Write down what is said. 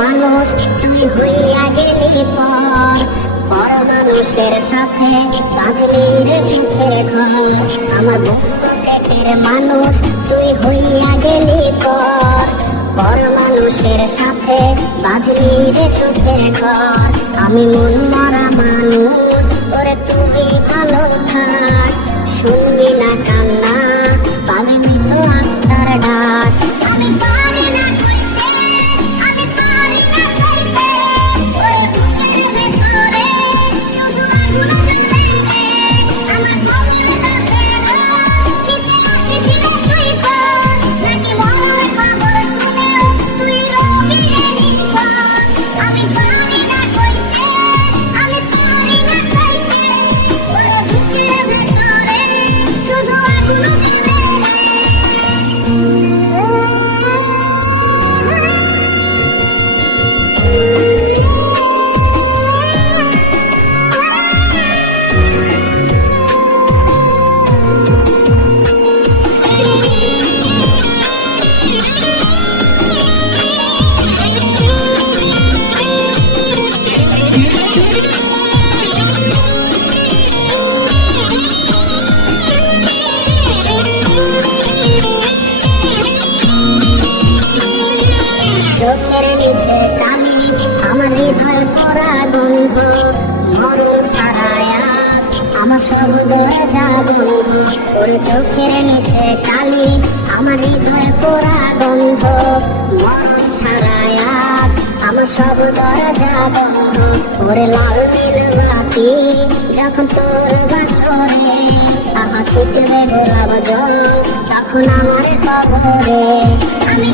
মানুষ তুই হইয়া গেলি পর মানুষের সাথে বাঁধলি রে সুখের ঘর। আমার বুকের মানুষ তুই হইয়া গেলি পর মানুষের সাথে বাঁধলি রে সুখের ঘর। আমি মন মরা মানুষ ওরে তুই ভালো থাক, শুনবি না কান্না পাবি তো আত্মার ডাক। আমি পারি না চোখের নিচে কালি আমার হৃদয় পরা গন্ধ, মরণ ছাড়াই আজ আমার সব দয়ে যা বন্ধু। ওর চোখের নিচে কালি আমার হৃদয় পরা গন্ধ, মরণ ছাড়াই আজ আমার সব দয়ে যা বন্ধু। ওরে লাল নীল বাতি যখন তোর বাসরে আহা ছিটবে গোলাপ জল তখন আমার কবরে। আমি